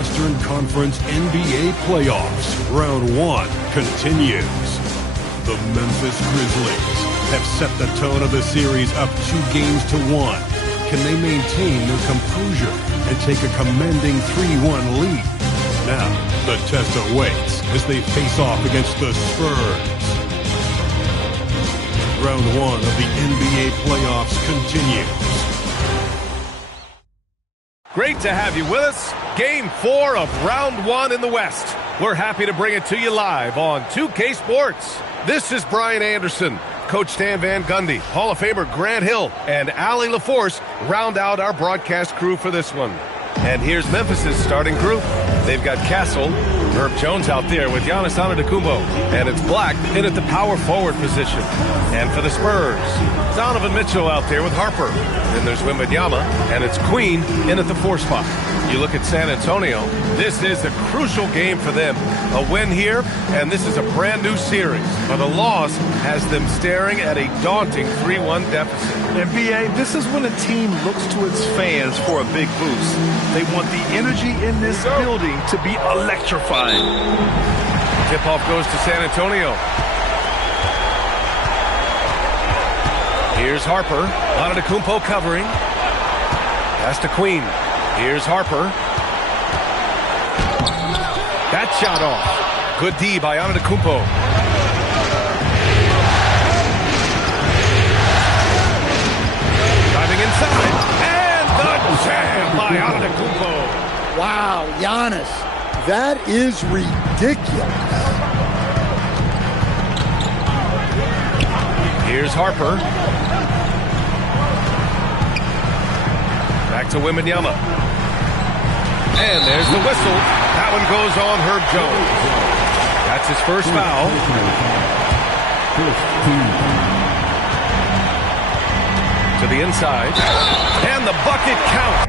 Western Conference NBA playoffs. Round 1 continues. The Memphis Grizzlies have set the tone of the series up 2 games to 1. Can they maintain their composure and take a commanding 3-1 lead? Now, the test awaits as they face off against the Spurs. Round 1 of the NBA playoffs continues. Great to have you with us. Game 4 of Round 1 in the West. We're happy to bring it to you live on 2K Sports. This is Brian Anderson. Coach Stan Van Gundy, Hall of Famer Grant Hill, and Allie LaForce round out our broadcast crew for this one. And here's Memphis' starting group. They've got Castle, Herb Jones out there with Giannis Antetokounmpo, and it's Black in at the power forward position. And for the Spurs, Donovan Mitchell out there with Harper. Then there's Wembanyama, and it's Queen in at the 4 spot. You look at San Antonio, this is a crucial game for them. A win here, and this is a brand new series. But a loss has them staring at a daunting 3-1 deficit. And B.A., this is when a team looks to its fans for a big boost. They want the energy in this building to be electrifying. Tip-off goes to San Antonio. Here's Harper. Antetokounmpo covering. Pass to Queen. Here's Harper. That shot off. Good D by Antetokounmpo. Driving inside. And the jam by Antetokounmpo. Wow, Giannis. That is ridiculous. Here's Harper. Back to Wembanyama. And there's the whistle. That one goes on Herb Jones. That's his first foul. To the inside. And the bucket count.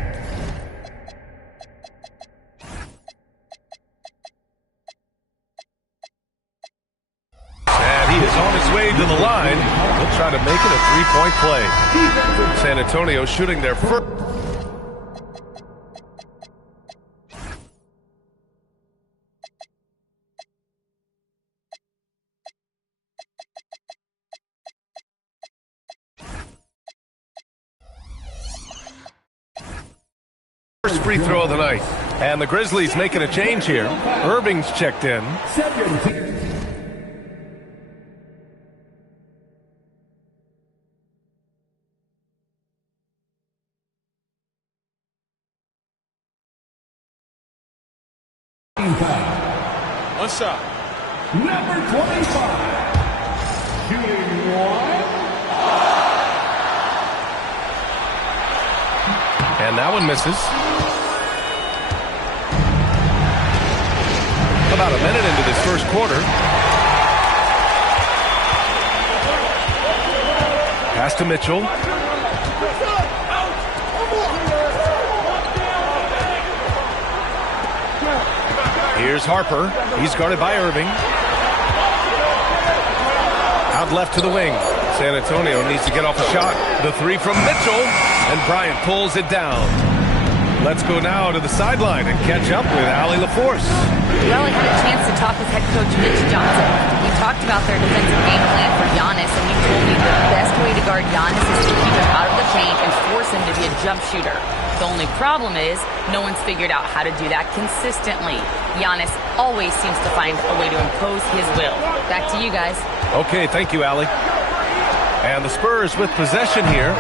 And he is on his way to the line. He'll try to make it a 3-point play. San Antonio shooting their first. First free throw of the night. And the Grizzlies making a change here. Irving's checked in. One shot. Number 25. Shooting 1. And that one misses. About a minute into this first quarter. Pass to Mitchell. Here's Harper. He's guarded by Irving. Out left to the wing. San Antonio needs to get off a shot. The 3 from Mitchell. And Bryant pulls it down. Let's go now to the sideline and catch up with Allie LaForce. Well, I had a chance to talk with head coach Mitch Johnson. We talked about their defensive game plan for Giannis, and he told me the best way to guard Giannis is to keep him out of the paint and force him to be a jump shooter. The only problem is no one's figured out how to do that consistently. Giannis always seems to find a way to impose his will. Back to you guys. Okay, thank you, Allie. And the Spurs with possession here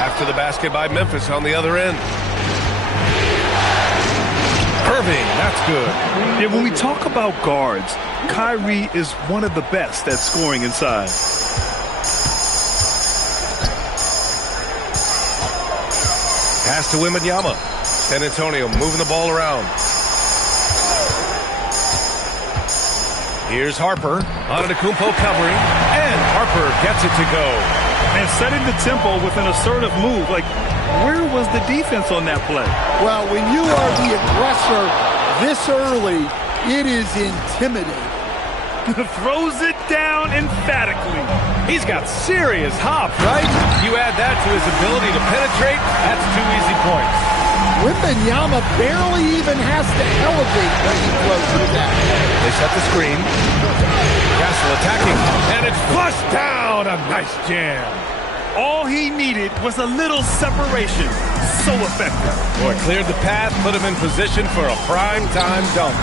after the basket by Memphis on the other end. Irving, that's good. Yeah, when we talk about guards, Kyrie is one of the best at scoring inside. Pass to Wembanyama. San Antonio moving the ball around. Here's Harper. Antetokounmpo covering. And Harper gets it to go. And setting the tempo with an assertive move. Like, where was the defense on that play? Well, when you are the aggressor this early, it is intimidating. Throws it down emphatically. He's got serious hop, right? You add that to his ability to penetrate, that's 2 easy points. Wembanyama barely even has to elevate when he throws it back. They set the screen. Castle attacking, and it's flushed down. A nice jam. All he needed was a little separation. So effective. Boy, cleared the path, put him in position for a prime-time dunk.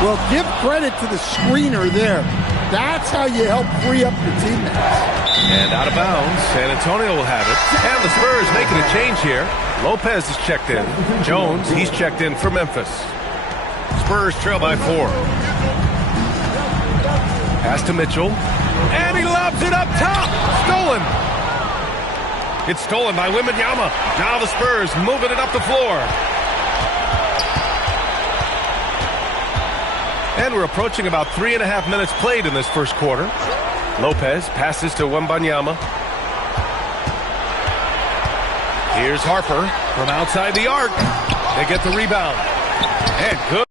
Well, give credit to the screener there. That's how you help free up your teammates. And out of bounds, San Antonio will have it. And the Spurs making a change here. Lopez is checked in. Jones, he's checked in for Memphis. Spurs trail by 4. Pass to Mitchell. And he lobs it up top. Stolen. It's stolen by Wembanyama. Now the Spurs moving it up the floor. And we're approaching about 3.5 minutes played in this first quarter. Lopez passes to Wembanyama. Here's Harper from outside the arc. They get the rebound. And good.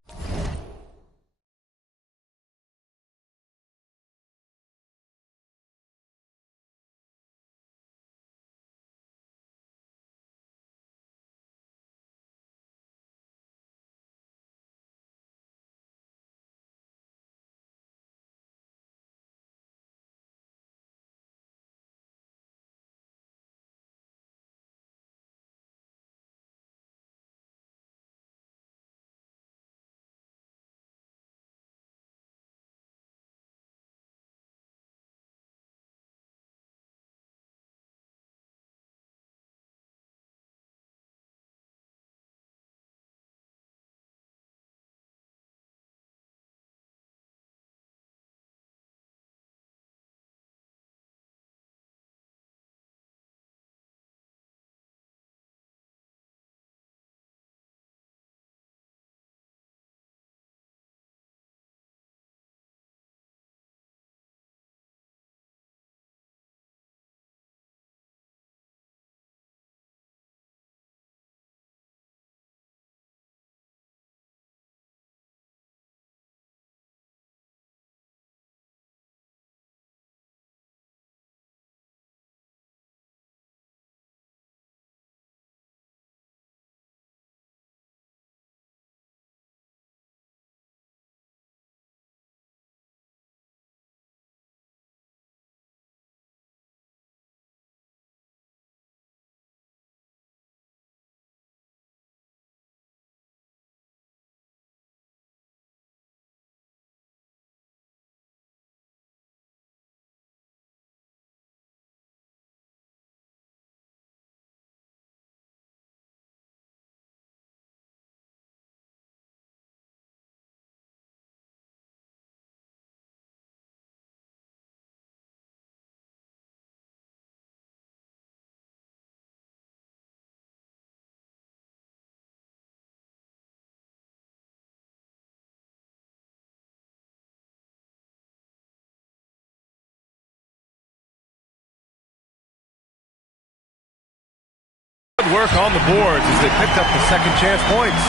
Work on the boards as they picked up the second chance points.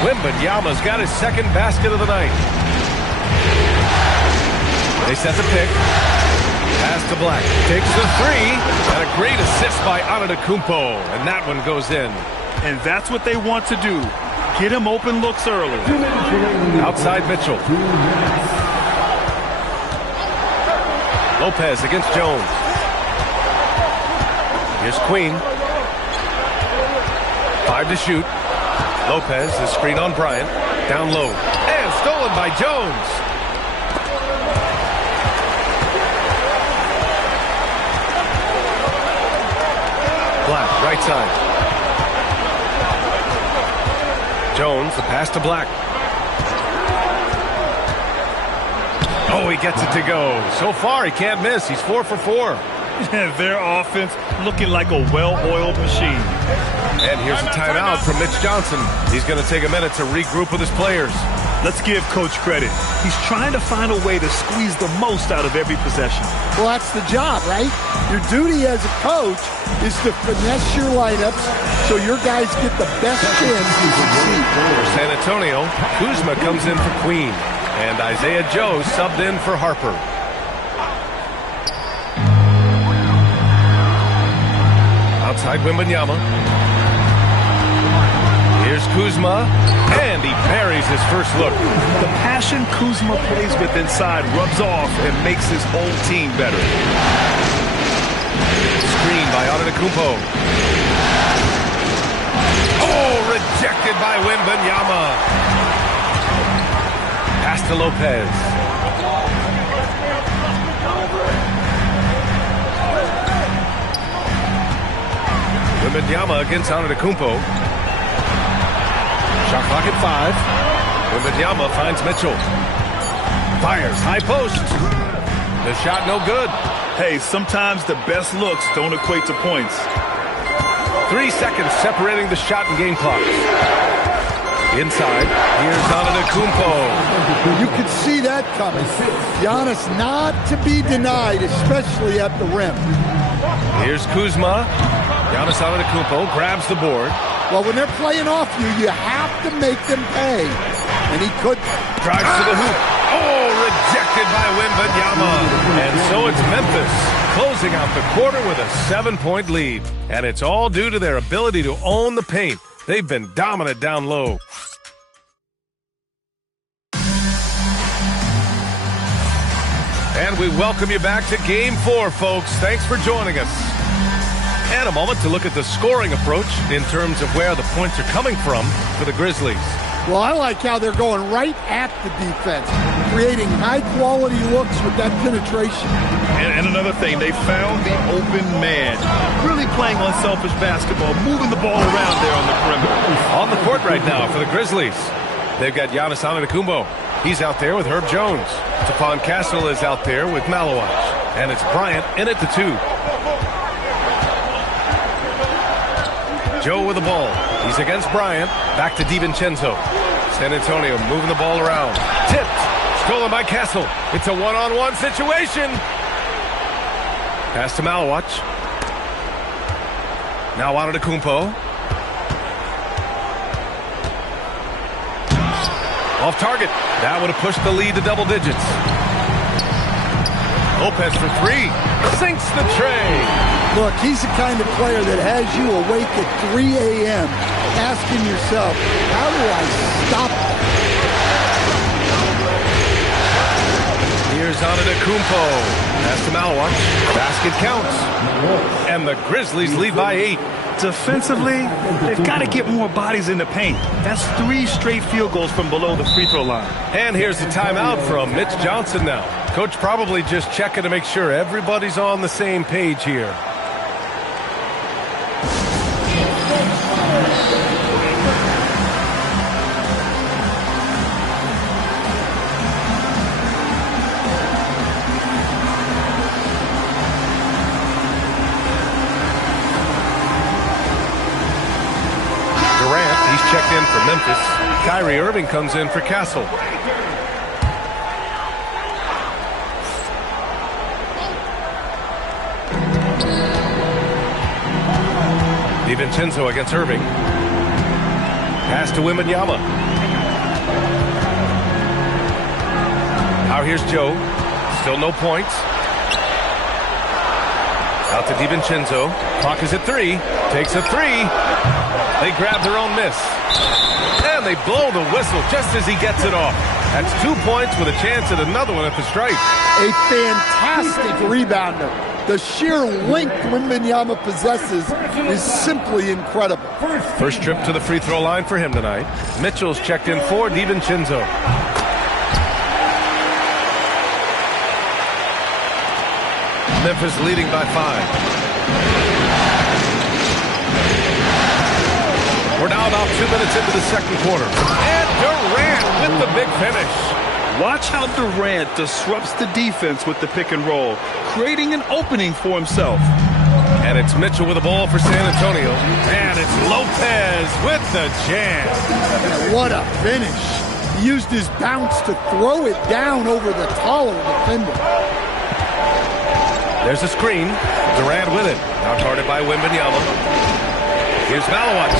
Wembanyama's got his second basket of the night. They set the pick. Pass to Black. Takes the 3. And a great assist by Antetokounmpo. And that one goes in. And that's what they want to do. Get him open looks early. Outside Mitchell. Lopez against Jones. Here's Queen. 5 to shoot. Lopez, the screen on Bryant. Down low. And stolen by Jones. Black, right side. Jones, the pass to Black. Oh, he gets it to go. So far, he can't miss. He's 4 for 4. Their offense looking like a well-oiled machine. And here's a timeout from Mitch Johnson. He's going to take a minute to regroup with his players. Let's give Coach credit. He's trying to find a way to squeeze the most out of every possession. Well, that's the job, right? Your duty as a coach is to finesse your lineups so your guys get the best chance to succeed. For San Antonio, Kuzma comes in for Queen. And Isaiah Joe subbed in for Harper. Outside Wembanyama. Here's Kuzma, and he buries his first look. The passion Kuzma plays with inside rubs off and makes his whole team better. Screen by Antetokounmpo. Oh, rejected by Wembanyama. Pass to Lopez. Wembanyama against Antetokounmpo. Shot clock at 5. Wembanyama finds Mitchell. Fires, high post. The shot no good. Hey, sometimes the best looks don't equate to points. 3 seconds separating the shot and game clocks. Inside, here's Antetokounmpo. You can see that coming. Giannis not to be denied, especially at the rim. Here's Kuzma. Giannis Antetokounmpo grabs the board. Well, when they're playing off you, you have to make them pay. And he could. Drives to the hoop. Oh, rejected by Wembanyama. And so it's Memphis closing out the quarter with a 7-point lead. And it's all due to their ability to own the paint. They've been dominant down low. And we welcome you back to Game 4, folks. Thanks for joining us. And a moment to look at the scoring approach in terms of where the points are coming from for the Grizzlies. Well, I like how they're going right at the defense, creating high-quality looks with that penetration. And another thing, they found the open man. Really playing unselfish basketball, moving the ball around there on the perimeter. On the court right now for the Grizzlies, they've got Giannis Antetokounmpo. He's out there with Herb Jones. Stephon Castle is out there with Malawach. And it's Bryant in at the 2. Joe with the ball. He's against Bryant. Back to DiVincenzo. San Antonio moving the ball around. Tipped. Stolen by Castle. It's a one-on-one situation. Pass to Malawach. Now Antetokounmpo. Off target. That would have pushed the lead to double digits. Lopez for 3. Sinks the tray. Look, he's the kind of player that has you awake at 3 a.m. asking yourself, how do I stop that? Here's Antetokounmpo. Pass to Malawach. Basket counts. And the Grizzlies lead by 8. Defensively, they've got to get more bodies in the paint. That's 3 straight field goals from below the free throw line. And here's the timeout from Mitch Johnson now. Coach probably just checking to make sure everybody's on the same page here. Checked in for Memphis. Kyrie Irving comes in for Castle. DiVincenzo against Irving. Pass to Wembanyama. Now here's Joe. Still no points. Out to DiVincenzo. Clock is at 3. Takes a 3. They grab their own miss. And they blow the whistle just as he gets it off. That's 2 points with a chance at another one at the stripe. A fantastic rebounder. The sheer length Wembanyama possesses is simply incredible. First trip to the free throw line for him tonight. Mitchell's checked in for DiVincenzo. Memphis leading by 5. We're now about 2 minutes into the second quarter. And Durant with the big finish. Watch how Durant disrupts the defense with the pick and roll, creating an opening for himself. And it's Mitchell with the ball for San Antonio. And it's Lopez with the jam. What a finish. He used his bounce to throw it down over the taller defender. There's a screen. Durant with it. Now guarded by Wembanyama. Here's Malawach.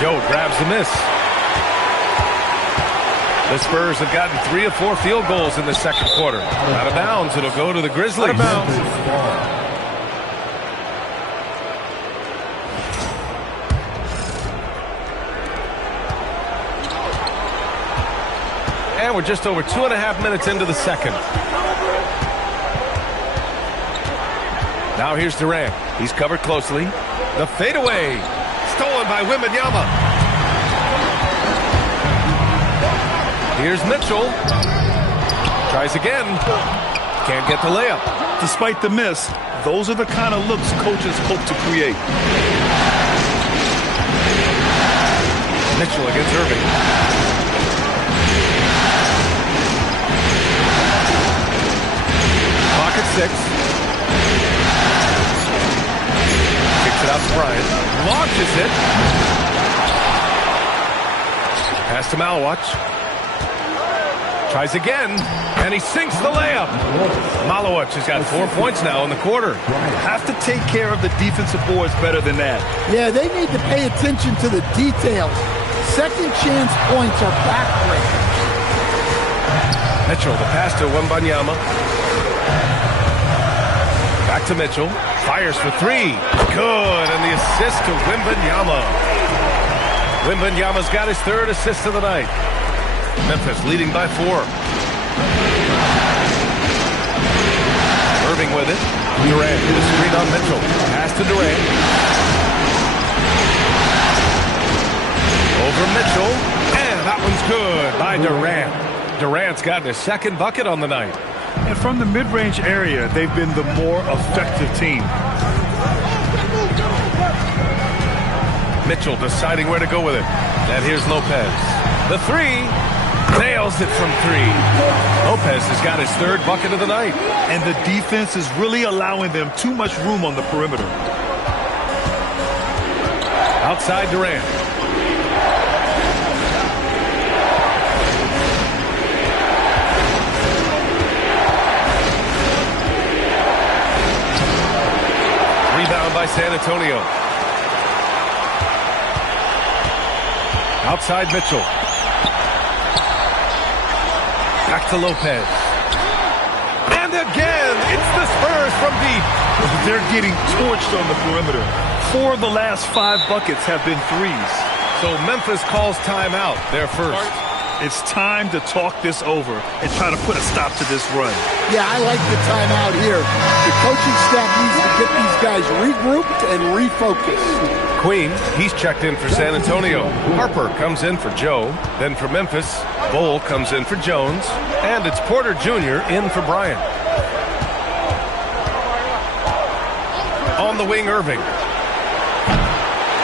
Joe grabs the miss. The Spurs have gotten 3 of 4 field goals in the second quarter. Out of bounds. It'll go to the Grizzlies. Out of bounds. And we're just over 2.5 minutes into the second. Now here's Durant. He's covered closely. The fadeaway. Stolen by Wembanyama. Here's Mitchell. Tries again. Can't get the layup. Despite the miss, those are the kind of looks coaches hope to create. Mitchell against Irving. Clock at 6. Kicks it out to Bryant. Launches it. Pass to Malawach. Tries again, and he sinks the layup. Malawach has got 4 points now in the quarter. Have to take care of the defensive boards better than that. Yeah, they need to pay attention to the details. Second chance points are backbreakers. Mitchell, the pass to Wembanyama. Back to Mitchell. Fires for 3. Good, and the assist to Wembanyama. Wembanyama's got his 3rd assist of the night. Memphis leading by 4. Irving with it. Durant with a screen on Mitchell. Pass to Durant. Over Mitchell. And that one's good by Durant. Durant's gotten his 2nd bucket on the night. And from the mid-range area, they've been the more effective team. Mitchell deciding where to go with it. And here's Lopez. The 3. Nails it from 3. Lopez has got his 3rd bucket of the night. And the defense is really allowing them too much room on the perimeter. Outside Durant. Rebound by San Antonio. Outside Mitchell. Back to Lopez. And again, it's the Spurs from deep. They're getting torched on the perimeter. 4 of the last 5 buckets have been threes. So Memphis calls timeout, their first. It's time to talk this over and try to put a stop to this run. Yeah, I like the timeout here. The coaching staff needs to get these guys regrouped and refocused. Queen, he's checked in for San Antonio. Harper comes in for Joe. Then for Memphis, Bull comes in for Jones. And it's Porter Jr. in for Bryant. On the wing, Irving.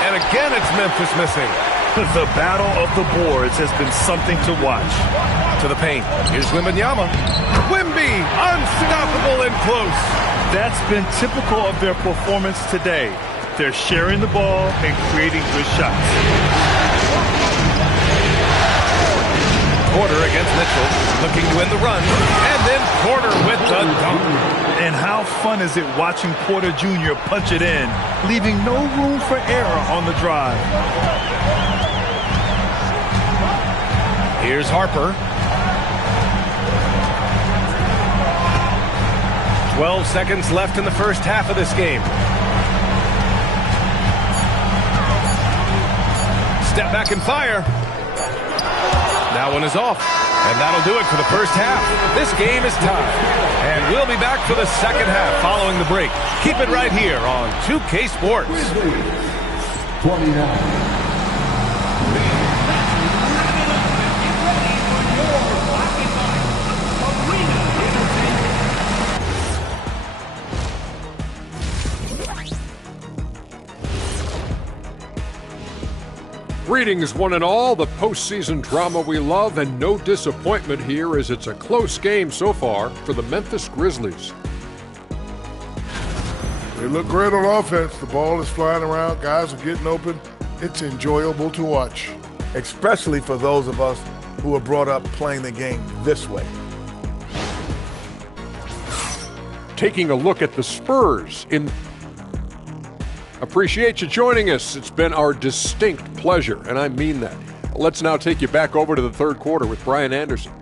And again, it's Memphis missing. The battle of the boards has been something to watch. To the paint. Here's Wembanyama. Wemby, unstoppable and close. That's been typical of their performance today. They're sharing the ball and creating good shots. Porter against Mitchell, looking to win the run. And then Porter with the dunk. And how fun is it watching Porter Jr. punch it in, leaving no room for error on the drive. Here's Harper. 12 seconds left in the first half of this game. Step back and fire. That one is off. And that'll do it for the first half. This game is tied. And we'll be back for the second half following the break. Keep it right here on 2K Sports. 29. Greetings, one and all. The postseason drama we love, and no disappointment here as it's a close game so far for the Memphis Grizzlies. They look great on offense. The ball is flying around. Guys are getting open. It's enjoyable to watch. Especially for those of us who are brought up playing the game this way. Taking a look at the Spurs in... Appreciate you joining us. It's been our distinct pleasure, and I mean that. Let's now take you back over to the third quarter with Brian Anderson.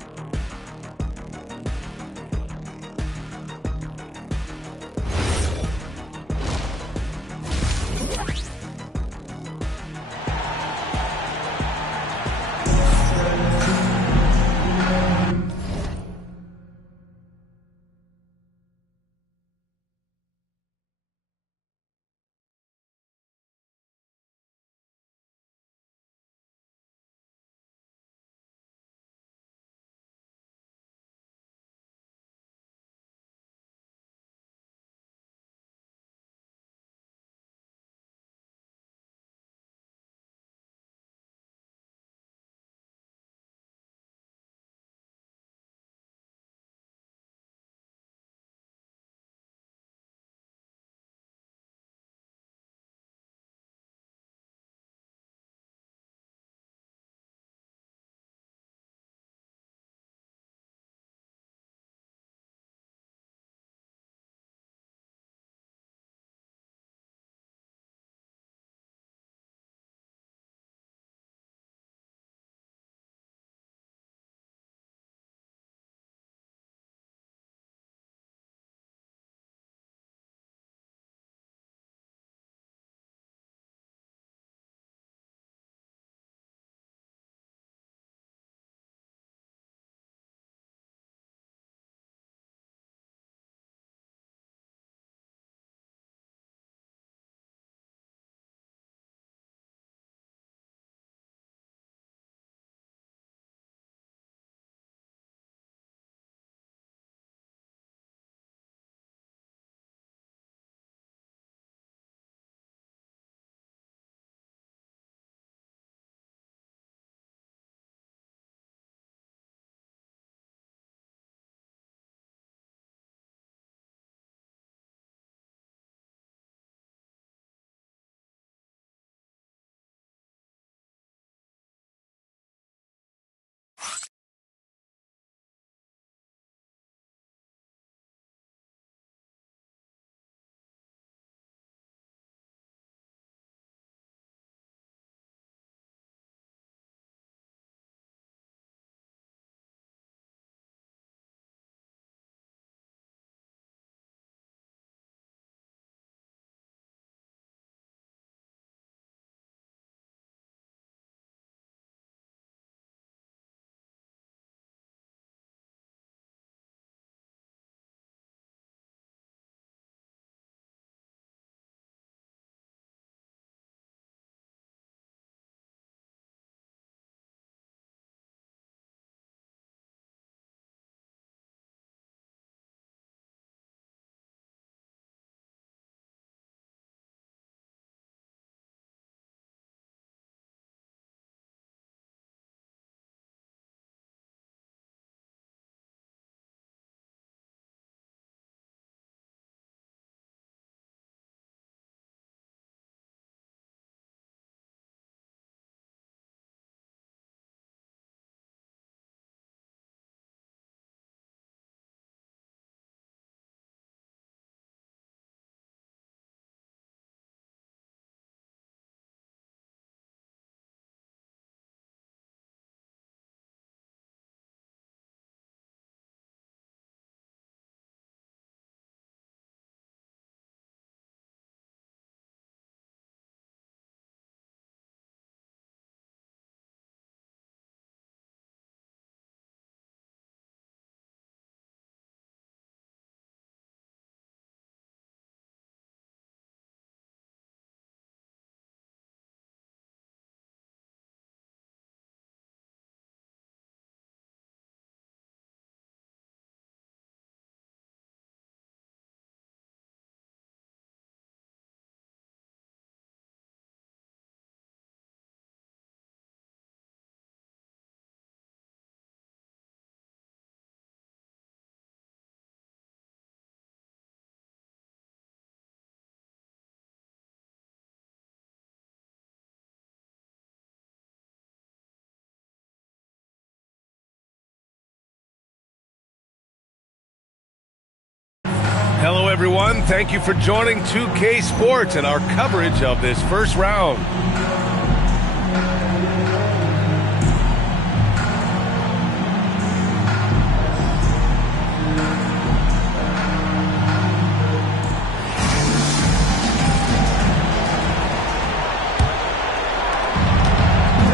Hello, everyone. Thank you for joining 2K Sports and our coverage of this first round.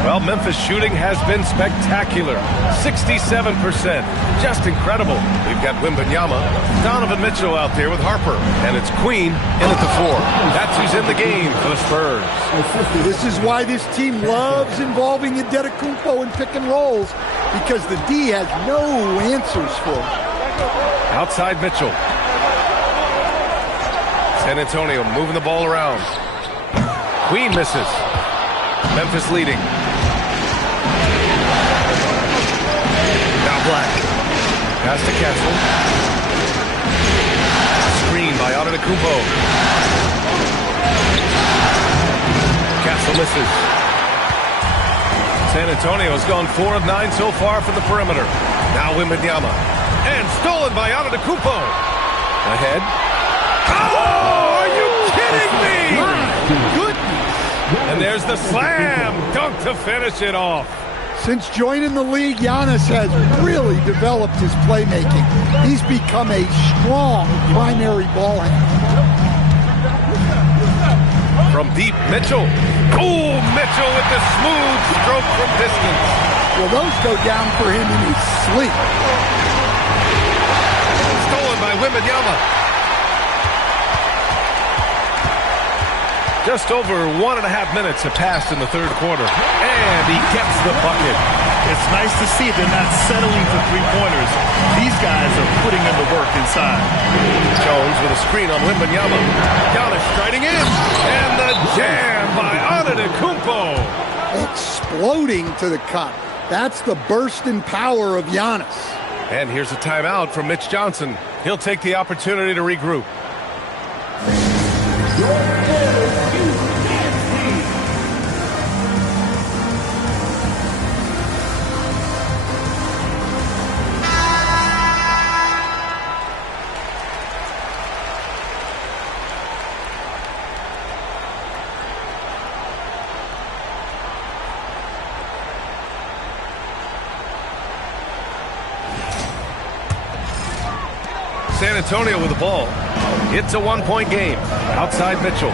Well, Memphis shooting has been spectacular. 67%. Just incredible. We've got Wembanyama, Donovan Mitchell out there with Harper. And it's Queen in at the 4. That's who's in the game for the Spurs. This is why this team loves involving Antetokounmpo in pick and rolls, because the D has no answers for him. Outside Mitchell. San Antonio moving the ball around. Queen misses. Memphis leading. Now Black. Pass to Castle. Screen by Antetokounmpo. Castle misses. San Antonio's gone 4 of 9 so far from the perimeter. Now Wembanyama. And stolen by Antetokounmpo. Ahead. Oh, are you kidding me? My goodness. And there's the slam dunk to finish it off. Since joining the league, Giannis has really developed his playmaking. He's become a strong primary ball handler. From deep, Mitchell. Oh, Mitchell with the smooth stroke from distance. Well, those go down for him in his sleep. Stolen by Wembanyama. Just over 1.5 minutes have passed in the third quarter. And he gets the bucket. It's nice to see they're not settling for three-pointers. These guys are putting in the work inside. Jones with a screen on Wembanyama. Giannis striding in. And the jam by Antetokounmpo. Exploding to the cup. That's the burst in power of Giannis. And here's a timeout from Mitch Johnson. He'll take the opportunity to regroup. San Antonio with the ball. It's a one-point game. Outside Mitchell.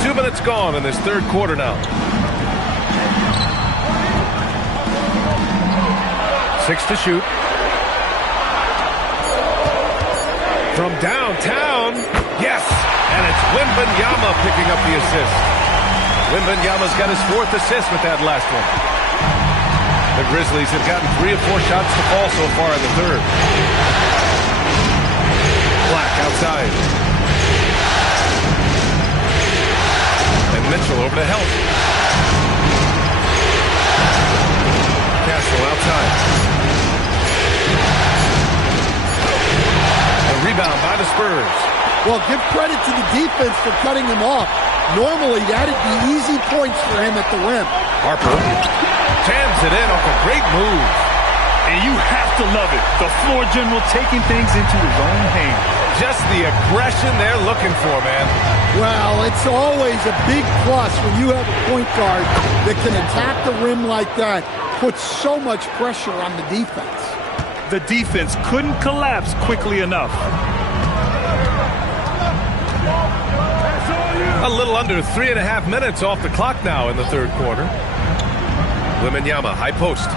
2 minutes gone in this third quarter now. 6 to shoot. From downtown. Yes! And it's Wembanyama picking up the assist. Wembanyama's got his 4th assist with that last one. The Grizzlies have gotten 3 or 4 shots to fall so far in the third. Black outside. And Mitchell over to help. Castle outside. A rebound by the Spurs. Well, give credit to the defense for cutting him off. Normally, that'd be easy points for him at the rim. Harper jams it in off a great move. And you have to love it. The floor general taking things into his own hands. Just the aggression they're looking for, man. Well, it's always a big plus when you have a point guard that can attack the rim like that, puts so much pressure on the defense. The defense couldn't collapse quickly enough. A little under 3.5 minutes off the clock now in the third quarter. Wembanyama, high post.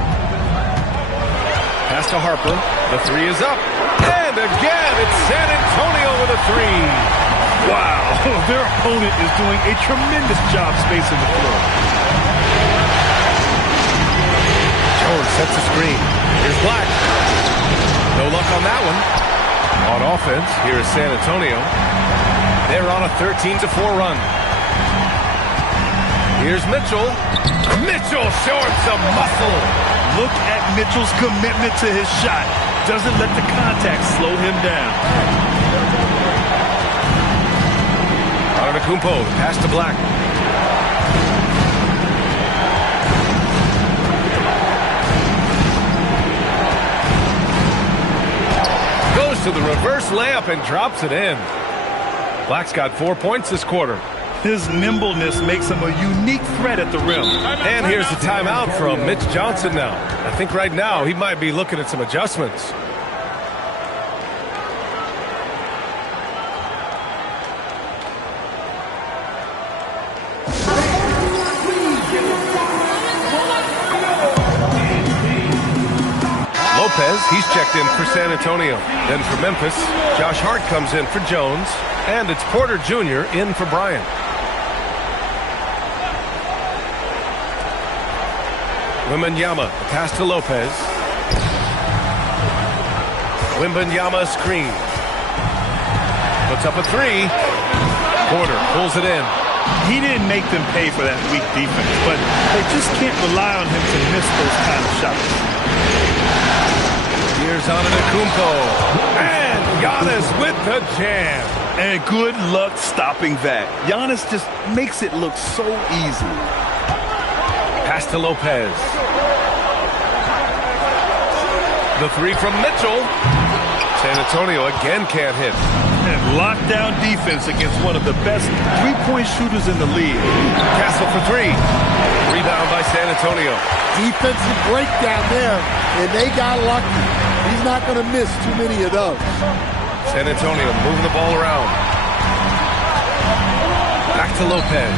Pass to Harper. The 3 is up. And again, it's San Antonio with a 3. Wow, their opponent is doing a tremendous job spacing the floor. Jones sets the screen. Here's Black. No luck on that one. On offense, here is San Antonio. They're on a 13-4 run. Here's Mitchell. Mitchell showing some muscle. Look at Mitchell's commitment to his shot. Doesn't let the contact slow him down. Antetokounmpo, pass to Black. to the reverse layup and drops it in. Black's got 4 points this quarter. His nimbleness makes him a unique threat at the rim. And here's a timeout from Mitch Johnson now. I think right now he might be looking at some adjustments. Lopez, he's checked in for San Antonio. Then for Memphis, Josh Hart comes in for Jones. And it's Porter Jr. in for Bryant. Wembanyama, pass to Lopez. Wembanyama screen. Puts up a three. Porter pulls it in. He didn't make them pay for that weak defense, but they just can't rely on him to miss those kind of shots. Here's Antetokounmpo. And Giannis with the jam. And good luck stopping that. Giannis just makes it look so easy. Pass to Lopez. The three from Mitchell. San Antonio again can't hit. And lockdown defense against one of the best three-point shooters in the league. Castle for three. Rebound by San Antonio. Defensive breakdown there, and they got lucky. He's not going to miss too many of those. San Antonio moving the ball around. Back to Lopez.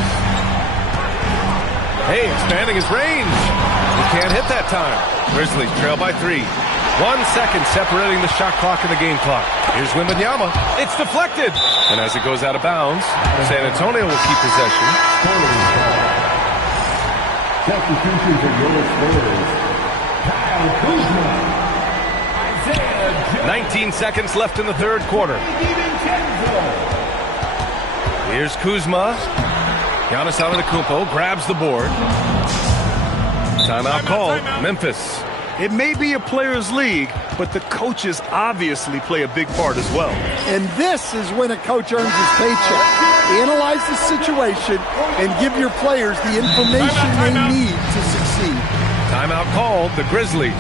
Hey, expanding his range. He can't hit that time. Grizzlies trail by 3. 1 second separating the shot clock and the game clock. Here's Wembanyama. It's deflected. And as it goes out of bounds, San Antonio will keep possession. Substitution for your Spurs, Kyle Kuzma. 19 seconds left in the third quarter. Here's Kuzma. Giannis Antetokounmpo grabs the board. Timeout called. Memphis. It may be a players' league, but the coaches obviously play a big part as well. And this is when a coach earns his paycheck. Analyze the situation and give your players the information they need to succeed. Timeout called. The Grizzlies.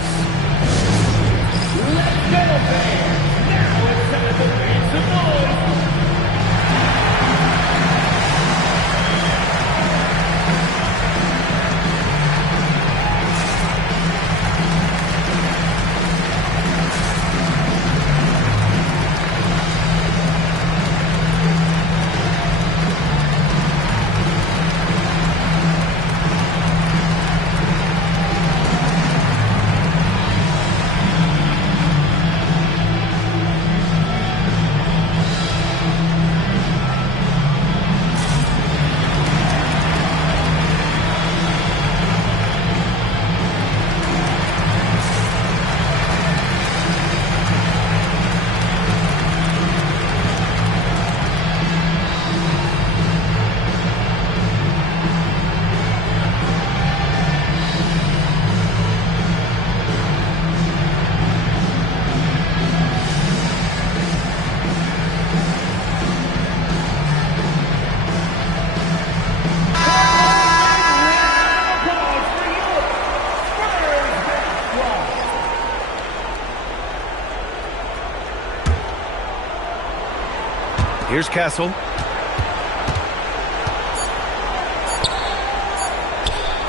Here's Castle.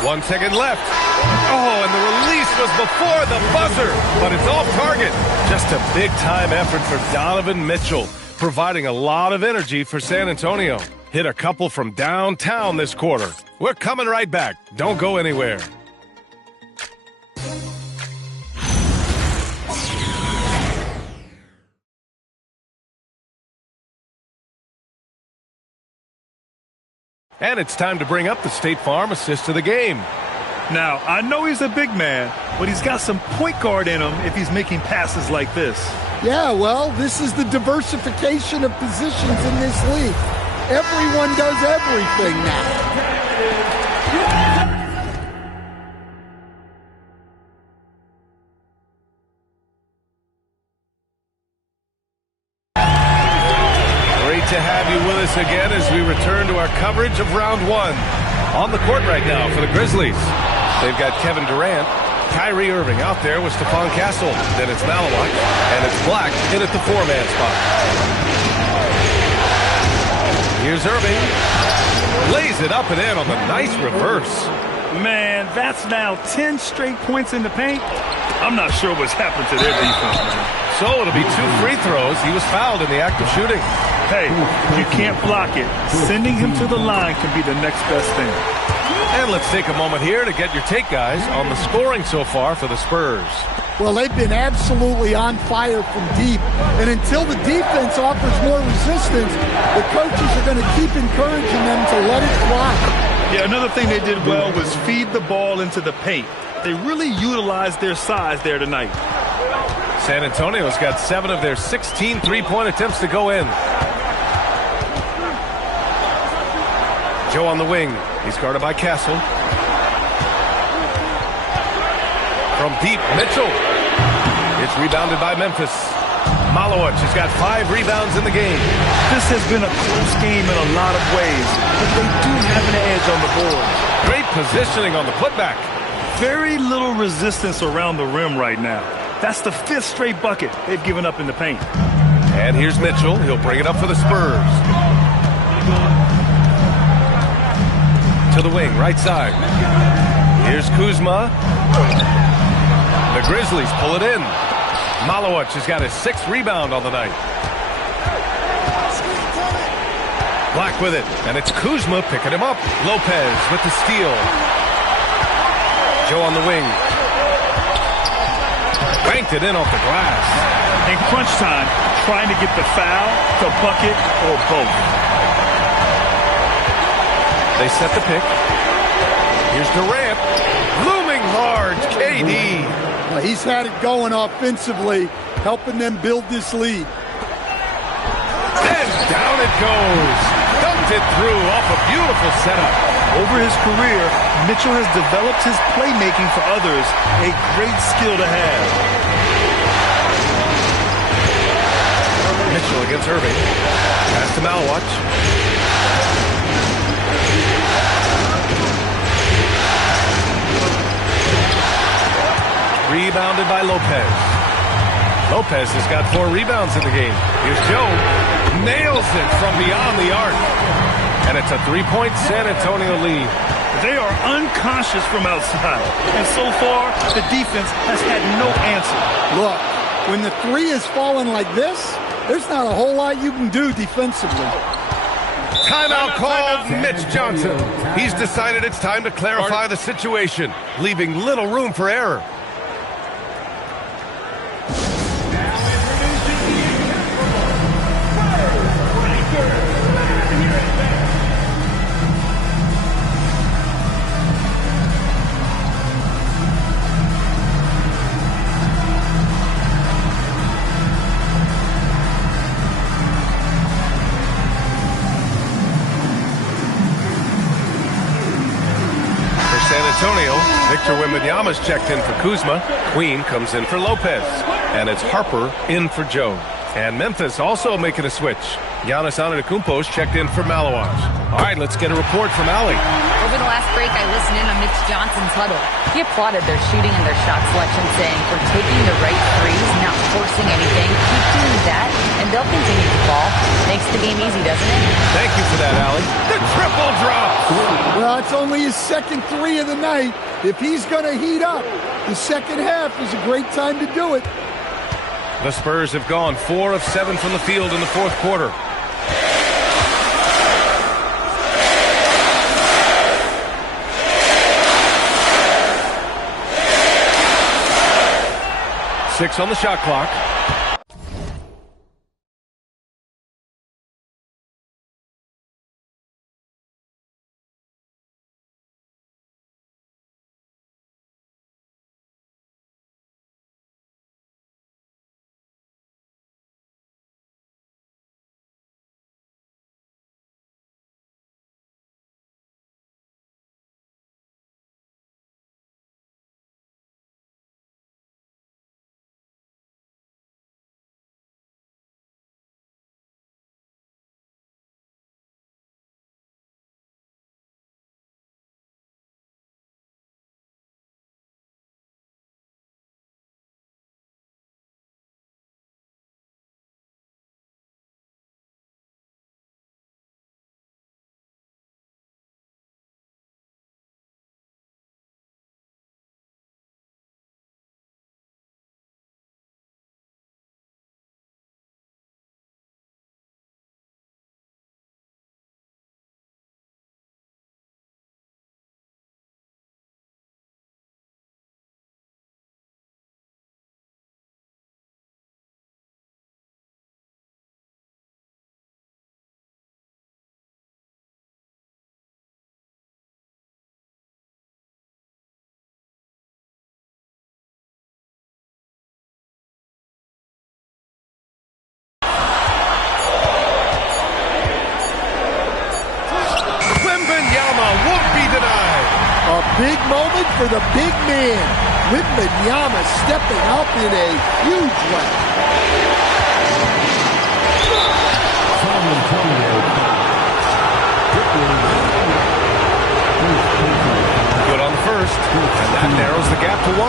1 second left. Oh, and the release was before the buzzer, but it's off target. Just a big-time effort for Donovan Mitchell, providing a lot of energy for San Antonio. Hit a couple from downtown this quarter. We're coming right back. Don't go anywhere. And it's time to bring up the State Farm assist of the game. Now, I know he's a big man, but he's got some point guard in him if he's making passes like this. Yeah, well, this is the diversification of positions in this league. Everyone does everything now. To have you with us again as we return to our coverage of round 1. On the court right now for the Grizzlies, they've got Kevin Durant, Kyrie Irving out there with Stephon Castle. Then it's Malawat, and it's Black in at the 4-man spot. Here's Irving. Lays it up and in on the nice reverse. Man, that's now 10 straight points in the paint. I'm not sure what's happened to their defense, man. So it'll be 2 free throws. He was fouled in the act of shooting. Hey, you can't block it. Sending him to the line can be the next best thing. And let's take a moment here to get your take, guys, on the scoring so far for the Spurs. Well, they've been absolutely on fire from deep. And until the defense offers more resistance, the coaches are going to keep encouraging them to let it fly. Yeah, another thing they did well was feed the ball into the paint. They really utilized their size there tonight. San Antonio's got 7 of their 16 three-point attempts to go in. Joe on the wing. He's guarded by Castle. From deep, Mitchell. It's rebounded by Memphis. Malawat has got 5 rebounds in the game. This has been a close game in a lot of ways, but they do have an edge on the board. Great positioning on the putback. Very little resistance around the rim right now. That's the 5th straight bucket they've given up in the paint. And here's Mitchell. He'll bring it up for the Spurs. To the wing, right side. Here's Kuzma. The Grizzlies pull it in. Malawat has got his 6th rebound on the night. Black with it, and it's Kuzma picking him up. Lopez with the steal. Joe on the wing. Banked it in off the glass. In crunch time, trying to get the foul, the bucket, or both. They set the pick. Here's Durant. Looming hard, KD. Well, he's had it going offensively, helping them build this lead. And down it goes. Dumped it through off a beautiful setup. Over his career, Mitchell has developed his playmaking for others, a great skill to have. Mitchell against Irving. Pass to Malawat. Rebounded by Lopez. Lopez has got 4 rebounds in the game. Here's Joe. Nails it from beyond the arc. And it's a 3-point San Antonio lead. They are unconscious from outside. And so far, the defense has had no answer. Look, when the 3 is falling like this, there's not a whole lot you can do defensively. Timeout called. Mitch Johnson. He's decided it's time to clarify the situation, leaving little room for error. Antonio. Victor Wembanyama's checked in for Kuzma. Queen comes in for Lopez. And it's Harper in for Joe. And Memphis also making a switch. Giannis Antetokounmpo's checked in for Malawat. All right, let's get a report from Allie. Over the last break, I listened in on Mitch Johnson's huddle. He applauded their shooting and their shot selection, saying, "We're taking the right threes, not forcing anything. Keep doing that, and they'll continue to fall." Makes the game easy, doesn't it? Thank you for that, Allie. The triple drop. Well, it's only his 2nd 3 of the night. If he's going to heat up, the second half is a great time to do it. The Spurs have gone 4 of 7 from the field in the 4th quarter. Six on the shot clock. for the big man. Wembanyama stepping up in a huge way. Good on the first, and that narrows the gap to 1.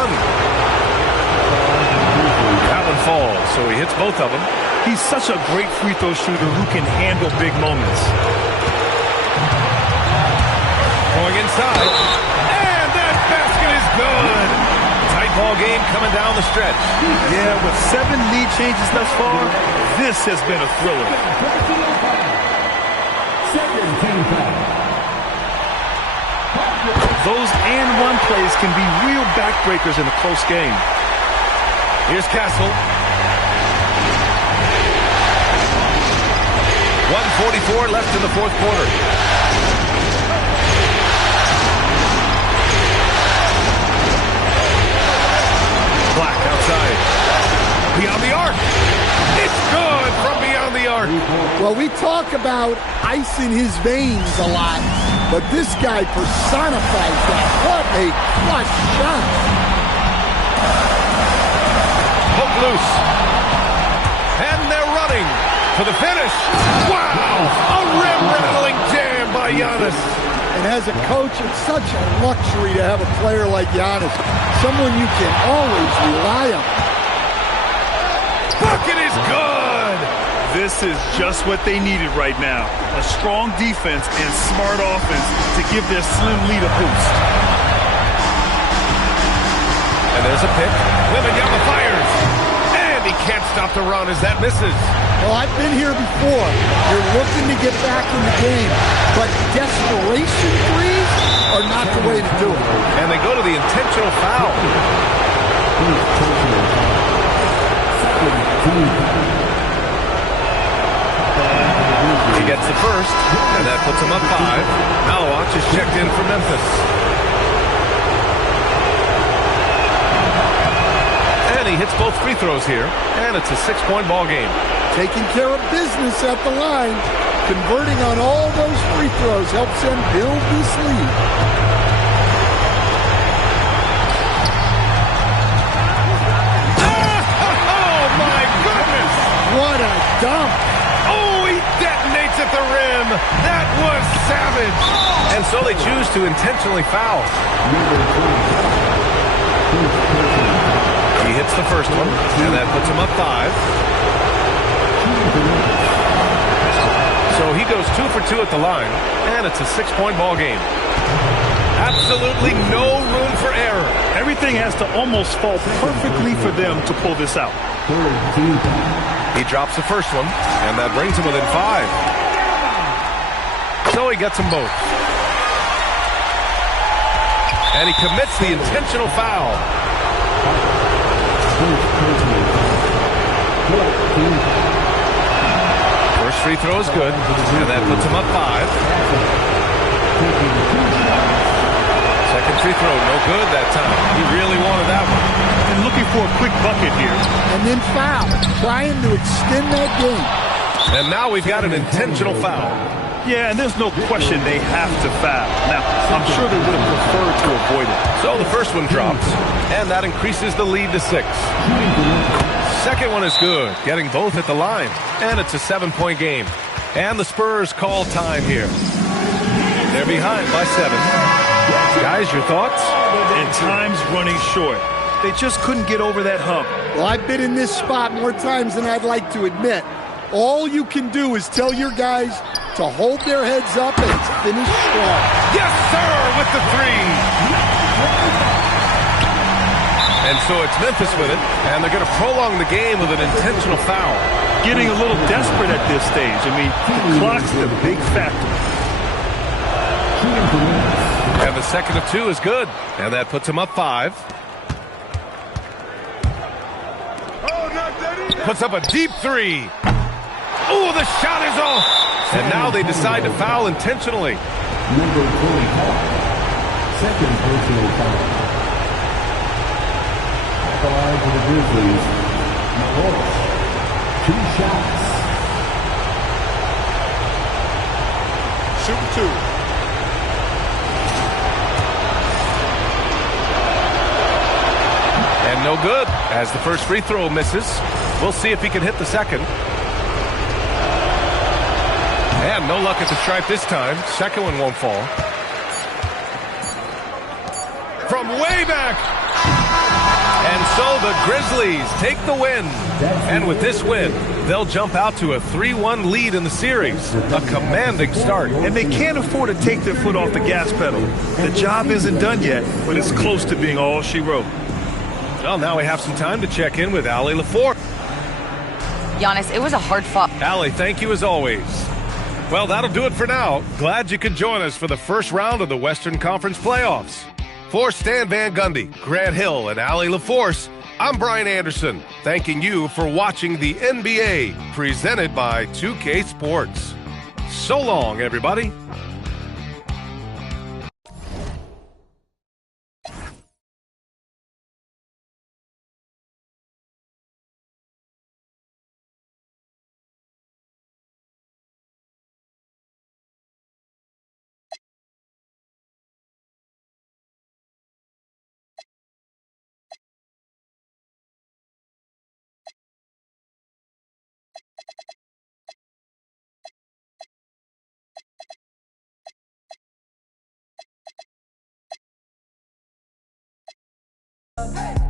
Allen falls, so he hits both of them. He's such a great free throw shooter who can handle big moments. Going inside, and that basket is good. Tight ball game coming down the stretch. Yeah, with 7 lead changes thus far, this has been a thriller. Those and one plays can be real backbreakers in a close game. Here's Castle. 1:44 left in the fourth quarter. Black outside. Beyond the arc. It's good from beyond the arc. Well, we talk about ice in his veins a lot, but this guy personifies that. What a clutch shot. Hook loose. And they're running for the finish. Wow! A rim-rattling jam by Giannis. And as a coach, it's such a luxury to have a player like Giannis, someone you can always rely on. Bucket is good! This is just what they needed right now. A strong defense and smart offense to give their slim lead a boost. And there's a pick. Wembanyama fires. And he can't stop the run as that misses. Well, I've been here before. You're looking to get back in the game, but desperation threes are not the way to do it. And they go to the intentional foul. He gets the first, and that puts him up 5. Malawach is checked in for Memphis. And he hits both free throws here, and it's a 6-point ball game. Taking care of business at the line, converting on all those free throws helps them build this lead. Oh, my goodness! What a dump! Oh, he detonates at the rim. That was savage. And so they choose to intentionally foul. He hits the first one, and that puts him up 5. So he goes 2 for 2 at the line, and it's a 6-point ball game. Absolutely no room for error. Everything has to almost fall perfectly for them to pull this out. He drops the first one, and that brings him within 5. So he gets them both. And he commits the intentional foul. First free throw is good, and that puts him up 5. Second free throw, no good that time. He really wanted that one. And looking for a quick bucket here. And then foul, trying to extend that game. And now we've got an intentional foul. Yeah, and there's no question they have to foul. Now, I'm sure they would have preferred to avoid it. So the first one drops, and that increases the lead to 6. Second one is good, getting both at the line, and it's a 7-point game. And the Spurs call time here. They're behind by 7. Guys, your thoughts? And time's running short. They just couldn't get over that hump. Well, I've been in this spot more times than I'd like to admit. All you can do is tell your guys to hold their heads up and finish strong. Yes, sir, with the 3. And so it's Memphis with it, and they're going to prolong the game with an intentional foul. Getting a little desperate at this stage. I mean, the clock's the big factor. And the second of 2 is good, and that puts him up 5. Puts up a deep 3. Oh, the shot is off. And now they decide to foul intentionally. Number 25, second personal foul. At the line for the Grizzlies, Malawach, 2 shots. Shoot 2. no good as the first free throw misses. We'll see if he can hit the second. And no luck at the stripe this time. Second one won't fall. From way back. And so the Grizzlies take the win. And with this win, they'll jump out to a 3-1 lead in the series. A commanding start. And they can't afford to take their foot off the gas pedal. The job isn't done yet, but it's close to being all she wrote. Well, now we have some time to check in with Allie LaForce. Giannis, it was a hard fought. Allie, thank you as always. Well, that'll do it for now. Glad you could join us for the first round of the Western Conference playoffs. For Stan Van Gundy, Grant Hill, and Allie LaForce, I'm Brian Anderson, thanking you for watching the NBA, presented by 2K Sports. So long, everybody. Hey!